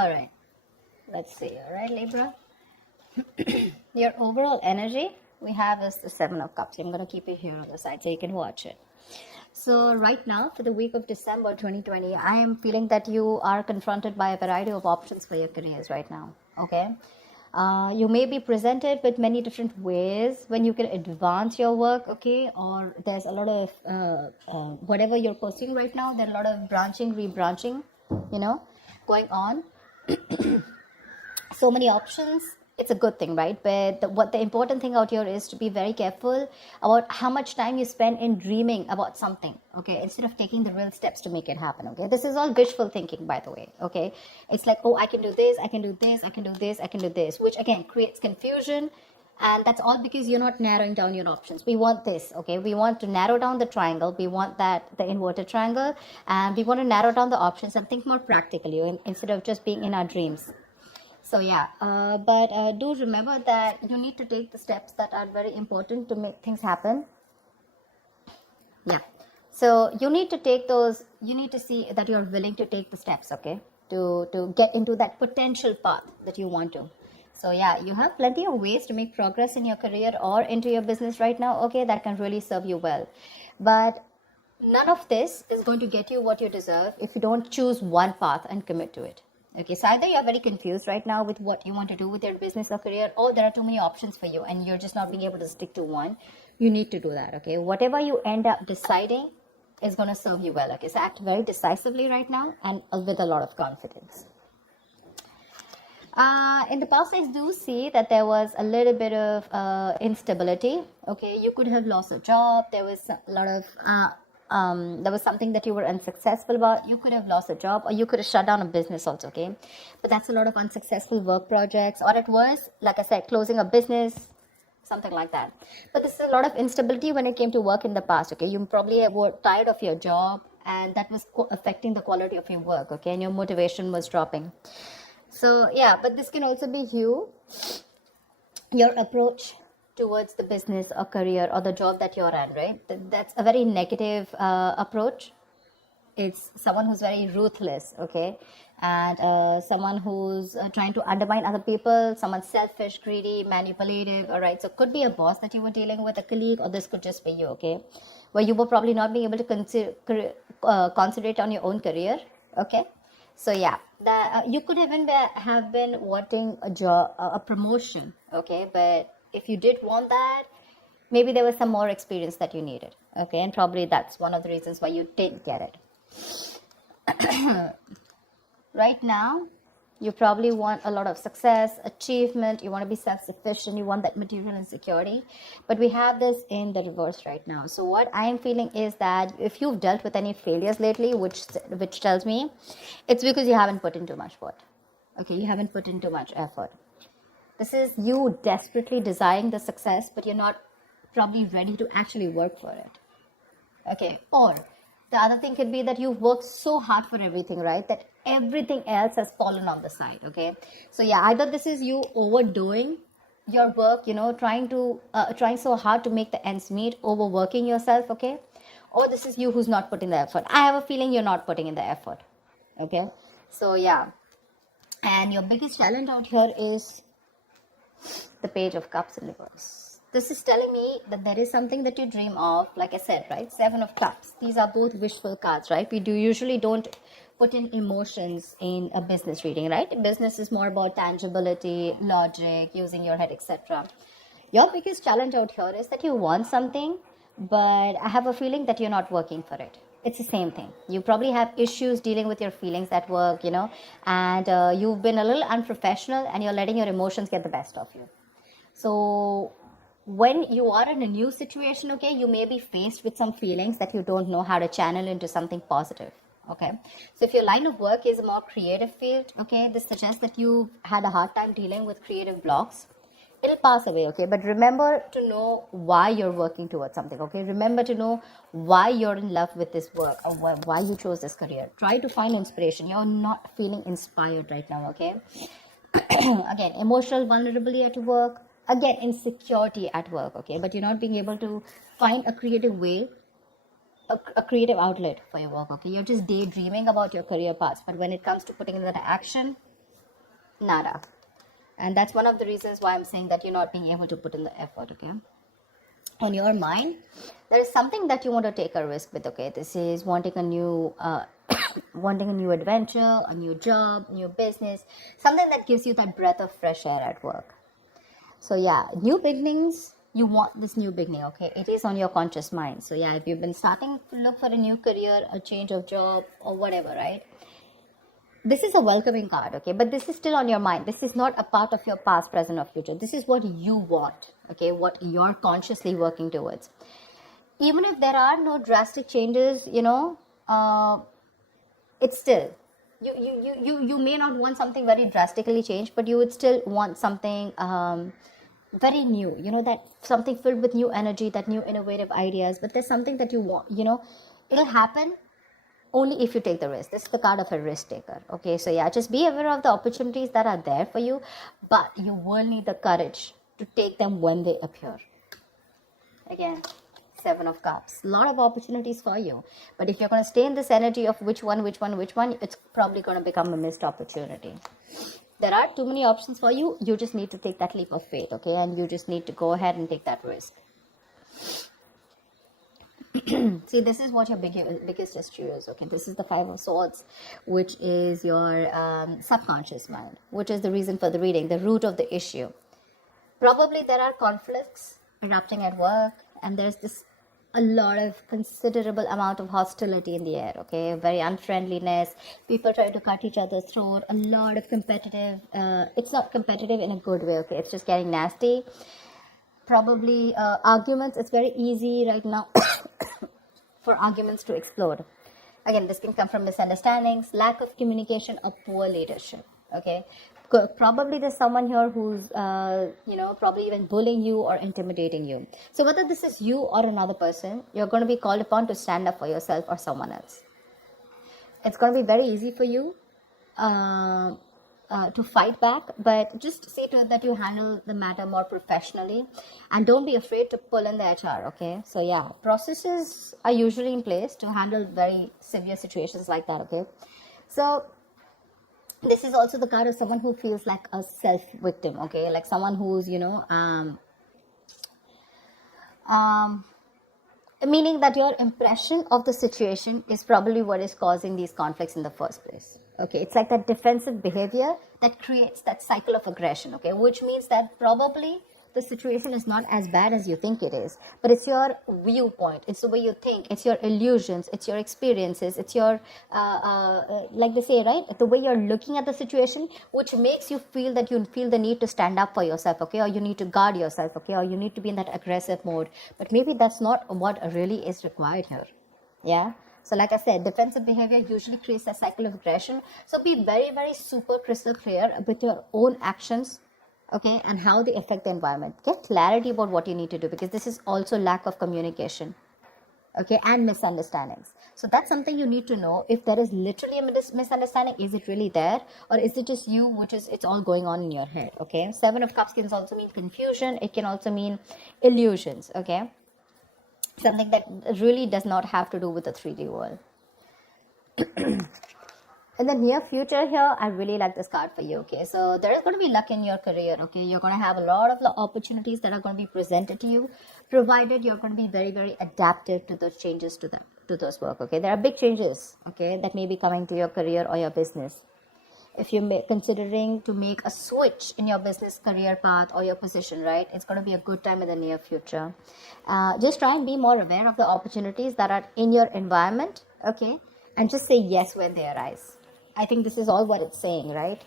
All right, let's see. All right, Libra. Your overall energy we have is the Seven of Cups. I'm going to keep it here on the side so you can watch it. So right now, for the week of December 2020, I am feeling that you are confronted by a variety of options for your careers right now. Okay. You may be presented with many different ways when you can advance your work, okay? Or there's a lot of whatever you're pursuing right now, there's a lot of branching, rebranching, going on. So many options. It's a good thing, right? But what the important thing out here is to be very careful about how much time you spend in dreaming about something, okay, instead of taking the real steps to make it happen. Okay, this is all wishful thinking, by the way. Okay, it's like, oh, I can do this, I can do this, I can do this, I can do this, which again creates confusion. And that's all because you're not narrowing down your options. We want this, okay? We want to narrow down the triangle. We want the inverted triangle, and we want to narrow down the options and think more practically instead of just being in our dreams. So yeah, but do remember that you need to take the steps that are very important to make things happen. Yeah, so you need to take those, you need to see that you're willing to take the steps, okay, to get into that potential path that you want to. So yeah, you have plenty of ways to make progress in your career or into your business right now, okay, that can really serve you well. But none of this is going to get you what you deserve if you don't choose one path and commit to it. Okay, so either you're very confused right now with what you want to do with your business or career, or there are too many options for you and you're just not being able to stick to one. You need to do that, okay? Whatever you end up deciding is going to serve you well, okay? So act very decisively right now and with a lot of confidence. In the past, I do see that there was a little bit of instability, okay? You could have lost a job. There was a lot of... there was something that you were unsuccessful about. You could have lost a job, or you could have shut down a business also, okay? But that's a lot of unsuccessful work projects, or it was, like I said, closing a business, something like that. But this is a lot of instability when it came to work in the past, okay? You probably were tired of your job, and that was affecting the quality of your work, okay? And your motivation was dropping. So yeah, but this can also be your approach towards the business or career or the job that you're in, right? That's a very negative approach. It's someone who's very ruthless, okay? And someone who's trying to undermine other people, someone selfish, greedy, manipulative, all right? So it could be a boss that you were dealing with, a colleague, or this could just be you, okay? Where you were probably not being able to concentrate on your own career, okay? So yeah, you could even have been wanting a job, a promotion, okay? But if you did want that, maybe there was some more experience that you needed, okay? And probably that's one of the reasons why you didn't get it. Right now, you probably want a lot of success, achievement, you want to be self-sufficient, you want that material insecurity. But we have this in the reverse right now. So what I am feeling is that if you've dealt with any failures lately, which tells me it's because you haven't put in too much work, okay? You haven't put in too much effort. This is you desperately desiring the success, but you're not probably ready to actually work for it. Okay. Or the other thing could be that you've worked so hard for everything, right? That everything else has fallen on the side. Okay. So yeah, either this is you overdoing your work, trying so hard to make the ends meet, overworking yourself. Okay. Or this is you who's not putting the effort. I have a feeling you're not putting in the effort. Okay. So yeah. And your biggest challenge out here is the Page of Cups in reverse. This is telling me that there is something that you dream of, like I said, right? Seven of Cups. These are both wishful cards, right? We usually don't put in emotions in a business reading, right? Business is more about tangibility, logic, using your head, etc. Your biggest challenge out here is that you want something, but I have a feeling that you're not working for it. It's the same thing. You probably have issues dealing with your feelings at work, and you've been a little unprofessional and you're letting your emotions get the best of you. So when you are in a new situation, okay, you may be faced with some feelings that you don't know how to channel into something positive. Okay, so if your line of work is a more creative field, okay, this suggests that you've had a hard time dealing with creative blocks. It'll pass away, okay? But remember to know why you're working towards something, okay? Remember to know why you're in love with this work or why you chose this career. Try to find inspiration. You're not feeling inspired right now, okay? Again, emotional vulnerability at work. Again, insecurity at work, okay? But you're not being able to find a creative way, a creative outlet for your work, okay? You're just daydreaming about your career paths. But when it comes to putting it into action, Nada. And that's one of the reasons why I'm saying that you're not being able to put in the effort, okay? On your mind, there is something that you want to take a risk with, okay? This is wanting a new wanting a new adventure, a new job, new business, something that gives you that breath of fresh air at work. So yeah, new beginnings, you want this new beginning, okay? It is on your conscious mind. So yeah, if you've been starting to look for a new career, a change of job, or whatever, right? This is a welcoming card, okay? But this is still on your mind. This is not a part of your past, present, or future. This is what you want, okay? What you're consciously working towards. Even if there are no drastic changes, it's still, you may not want something very drastically changed, but you would still want something very new, that something filled with new energy, that new innovative ideas. But there's something that you want, it'll happen only if you take the risk. This is the card of a risk taker, okay? So yeah, just be aware of the opportunities that are there for you, but you will need the courage to take them when they appear. Again, 7 of Cups. A lot of opportunities for you. But if you're going to stay in this energy of which one, it's probably going to become a missed opportunity. There are too many options for you. You just need to take that leap of faith, okay? And you just need to go ahead and take that risk. See, this is what your biggest issue is, okay? This is the 5 of Swords, which is your subconscious mind, which is the reason for the reading, the root of the issue. Probably there are conflicts erupting at work, and there's a lot of considerable amount of hostility in the air, okay? Very unfriendliness, people trying to cut each other's throat, a lot of competitive, it's not competitive in a good way, okay? It's just getting nasty. Probably arguments, it's very easy right now for arguments to explode. Again, this can come from misunderstandings, lack of communication, or poor leadership, okay? Probably there's someone here who's, probably even bullying you or intimidating you. So whether this is you or another person, you're going to be called upon to stand up for yourself or someone else. It's going to be very easy for you to fight back, but just see to it that you handle the matter more professionally, and don't be afraid to pull in the HR, okay? So yeah, processes are usually in place to handle very severe situations like that, okay? So this is also the card of someone who feels like a self-victim, okay? Like someone who's, meaning that your impression of the situation is probably what is causing these conflicts in the first place. Okay, it's like that defensive behavior that creates that cycle of aggression, okay, which means that probably the situation is not as bad as you think it is, but it's your viewpoint, it's the way you think, it's your illusions, it's your experiences, it's your, like they say, right, the way you're looking at the situation, which makes you feel that you feel the need to stand up for yourself, okay, or you need to guard yourself, okay, or you need to be in that aggressive mode, but maybe that's not what really is required here, yeah? So like I said, defensive behavior usually creates a cycle of aggression. So be very, very super crystal clear with your own actions, okay, and how they affect the environment. Get clarity about what you need to do, because this is also lack of communication, okay, and misunderstandings. So that's something you need to know. If there is literally a misunderstanding, is it really there, or is it just you, which is, it's all going on in your head, okay? 7 of Cups can also mean confusion. It can also mean illusions, okay? Something that really does not have to do with the 3D world. In the near future here, I really like this card for you, okay? So there is going to be luck in your career, okay? You're going to have a lot of opportunities that are going to be presented to you, provided you're going to be very, very adaptive to those changes to those work, okay? There are big changes, okay, that may be coming to your career or your business. If you're considering to make a switch in your business career path or your position, right, it's going to be a good time in the near future. Just try and be more aware of the opportunities that are in your environment, okay, and just say yes when they arise. I think this is all what it's saying, right?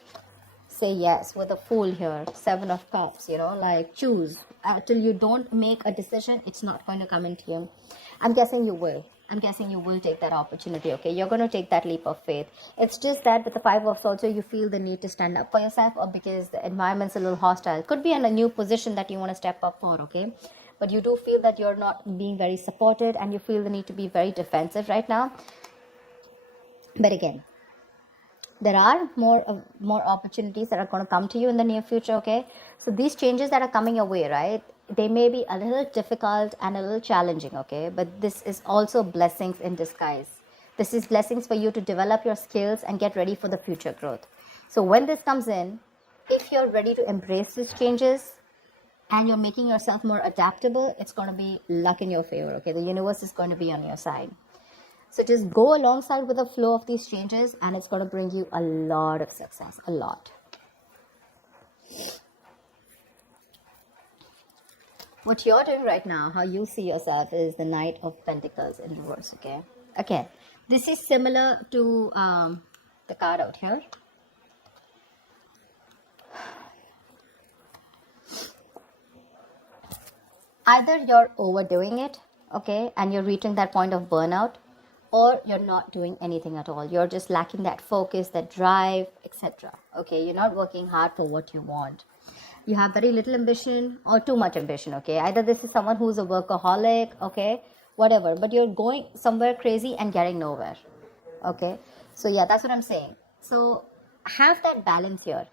Say yes with a Fool here, 7 of Cups, like choose. Till you don't make a decision, it's not going to come into you. I'm guessing you will. Take that opportunity, okay? You're going to take that leap of faith. It's just that with the 5 of Swords, you feel the need to stand up for yourself, or because the environment's a little hostile. Could be in a new position that you want to step up for, okay? But you do feel that you're not being very supported, and you feel the need to be very defensive right now. But again, there are more opportunities that are going to come to you in the near future, okay? So these changes that are coming your way, right, they may be a little difficult and a little challenging, okay? But this is also blessings in disguise. This is blessings for you to develop your skills and get ready for the future growth. So when this comes in, if you're ready to embrace these changes and you're making yourself more adaptable, it's going to be luck in your favor, okay? The universe is going to be on your side. So just go alongside with the flow of these changes, and it's going to bring you a lot of success, a lot. What you're doing right now, how you see yourself, is the Knight of Pentacles in reverse, okay? Okay, this is similar to the card out here. Either you're overdoing it, okay, and you're reaching that point of burnout, or you're not doing anything at all. You're just lacking that focus, that drive, etc. Okay, you're not working hard for what you want. You have very little ambition or too much ambition, okay? Either this is someone who's a workaholic, okay, whatever, but you're going somewhere crazy and getting nowhere, okay? So yeah, that's what I'm saying. So have that balance here.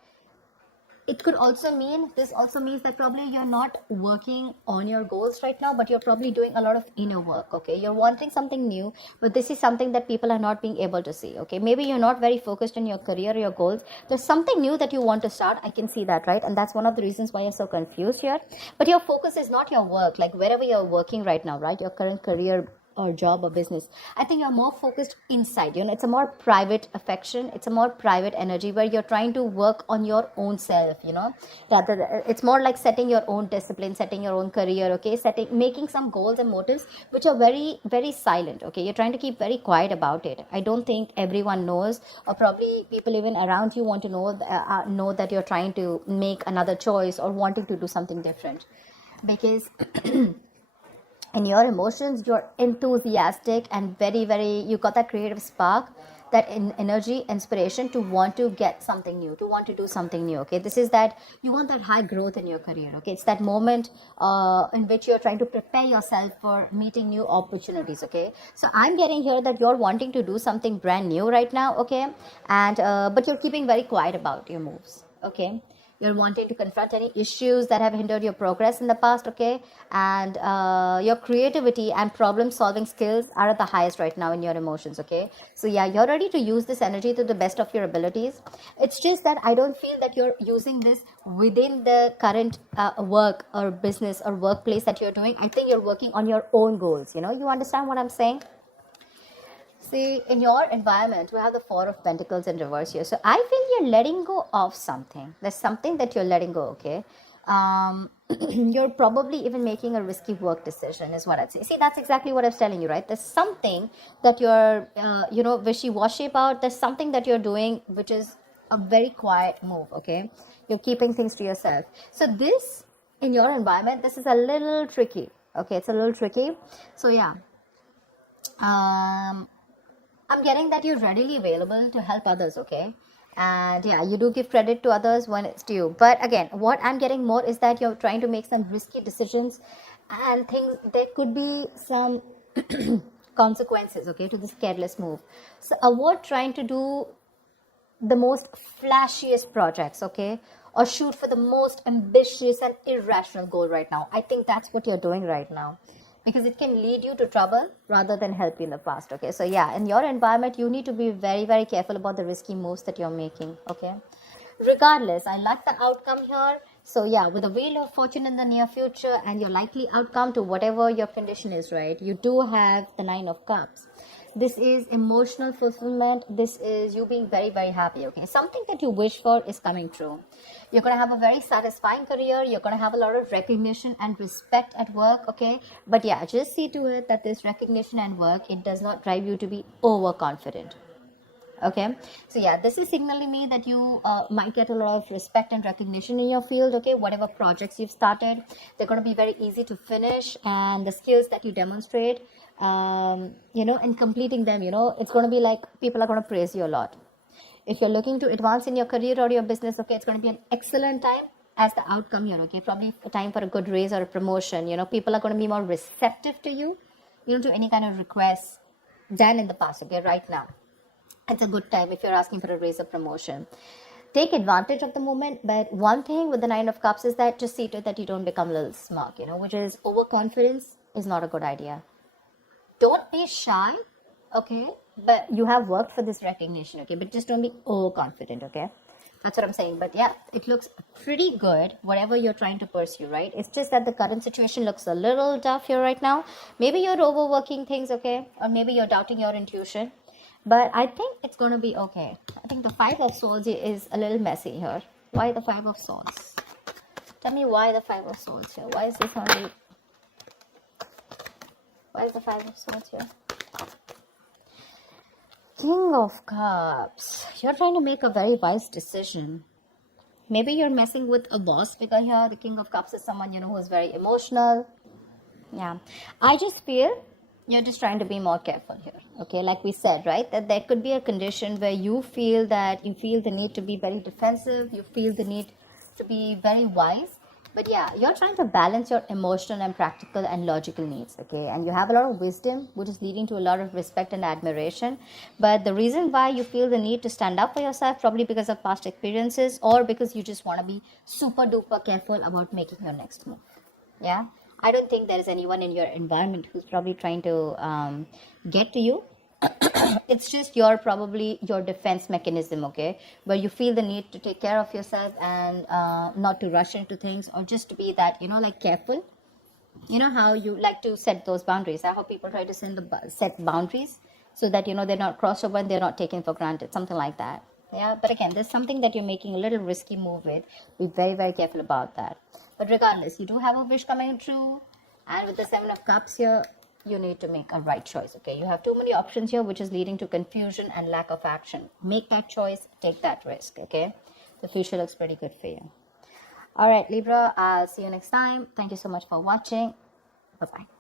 It could also mean, this also means that probably you're not working on your goals right now, but you're probably doing a lot of inner work, okay? You're wanting something new, but this is something that people are not being able to see, okay? Maybe you're not very focused on your career or your goals. There's something new that you want to start. I can see that, right? And that's one of the reasons why you're so confused here. But your focus is not your work, like wherever you're working right now, right? Your current career or job or business. I think you're more focused inside, it's a more private affection, it's a more private energy where you're trying to work on your own self, rather it's more like setting your own discipline, setting your own career, okay, making some goals and motives which are very, very silent, okay? You're trying to keep very quiet about it. I don't think everyone knows, or probably people even around you want to know that you're trying to make another choice or wanting to do something different, because in your emotions, you're enthusiastic and very, very, you got that creative spark, that energy, inspiration to want to get something new, to want to do something new, okay? This is that you want that high growth in your career, okay? It's that moment in which you're trying to prepare yourself for meeting new opportunities, okay? So I'm getting here that you're wanting to do something brand new right now, okay? And but you're keeping very quiet about your moves, okay? You're wanting to confront any issues that have hindered your progress in the past, okay? And your creativity and problem solving skills are at the highest right now in your emotions, okay? So yeah, you're ready to use this energy to the best of your abilities. It's just that I don't feel that you're using this within the current work or business or workplace that you're doing. I think you're working on your own goals, you understand what I'm saying? See, in your environment, we have the Four of Pentacles in reverse here. So I feel you're letting go of something. There's something that you're letting go, okay? You're probably even making a risky work decision is what I'd say. See, that's exactly what I was telling you, right? There's something that you're, wishy-washy about. There's something that you're doing which is a very quiet move, okay? You're keeping things to yourself. So this, in your environment, this is a little tricky, okay? It's a little tricky. So yeah. I'm getting that you're readily available to help others, okay? And yeah, you do give credit to others when it's due. But again, what I'm getting more is that you're trying to make some risky decisions and things. There could be some consequences, okay, to this careless move. So avoid trying to do the most flashiest projects, okay? Or shoot for the most ambitious and irrational goal right now. I think that's what you're doing right now, because it can lead you to trouble rather than help you in the past, okay? So yeah, in your environment, you need to be very, very careful about the risky moves that you're making, okay? Regardless, I like the outcome here. So yeah, with the Wheel of Fortune in the near future and your likely outcome to whatever your condition is, right? You do have the Nine of Cups. This is emotional fulfillment. This is you being very, very happy, okay? Something that you wish for is coming true. You're going to have a very satisfying career. You're going to have a lot of recognition and respect at work, okay? But yeah, just see to it that this recognition and work, it does not drive you to be overconfident, okay? So yeah, this is signaling me that you might get a lot of respect and recognition in your field, okay? Whatever projects you've started, they're going to be very easy to finish, and the skills that you demonstrate, and completing them, it's going to be like people are going to praise you a lot. If you're looking to advance in your career or your business, okay, it's going to be an excellent time as the outcome here, okay? Probably a time for a good raise or a promotion. People are going to be more receptive to you, to any kind of requests than in the past, okay? Right now, it's a good time if you're asking for a raise or promotion. Take advantage of the moment, but one thing with the Nine of Cups is that just see to it that you don't become a little smug, which is overconfidence is not a good idea. Don't be shy, okay? but you have worked for this recognition, okay? But just don't be overconfident, okay? That's what I'm saying. But yeah, it looks pretty good, whatever you're trying to pursue, right? It's just that the current situation looks a little tough here right now. Maybe you're overworking things, okay? Or maybe you're doubting your intuition. But I think it's going to be okay. I think the Five of Swords is a little messy here. Why the Five of Swords? Tell me why the Five of Swords here. Why is this only... Why is the Five of Swords here? King of Cups. You're trying to make a very wise decision. Maybe you're messing with a boss figure here. The King of Cups is someone, you know, who's very emotional. Yeah. I just feel you're just trying to be more careful here. Okay, like we said, right? That there could be a condition where you feel the need to be very defensive. You feel the need to be very wise. But yeah, you're trying to balance your emotional and practical and logical needs, okay? And you have a lot of wisdom, which is leading to a lot of respect and admiration. But the reason why you feel the need to stand up for yourself, probably because of past experiences or because you just want to be super duper careful about making your next move. Yeah? I don't think there is anyone in your environment who's probably trying to get to you. It's just probably your defense mechanism, okay, where you feel the need to take care of yourself and not to rush into things, or just to be that, you know, like careful. You know how you like to set those boundaries. I hope people try to set boundaries so that, you know, they're not crossed over and they're not taken for granted, something like that. Yeah, but again, there's something that you're making a little risky move with. Be very, very careful about that. But regardless, you do have a wish coming true, and with the Seven of Cups here, you need to make a right choice, okay? You have too many options here, which is leading to confusion and lack of action. Make that choice, take that risk, okay? The future looks pretty good for you. All right, Libra, I'll see you next time. Thank you so much for watching. Bye-bye.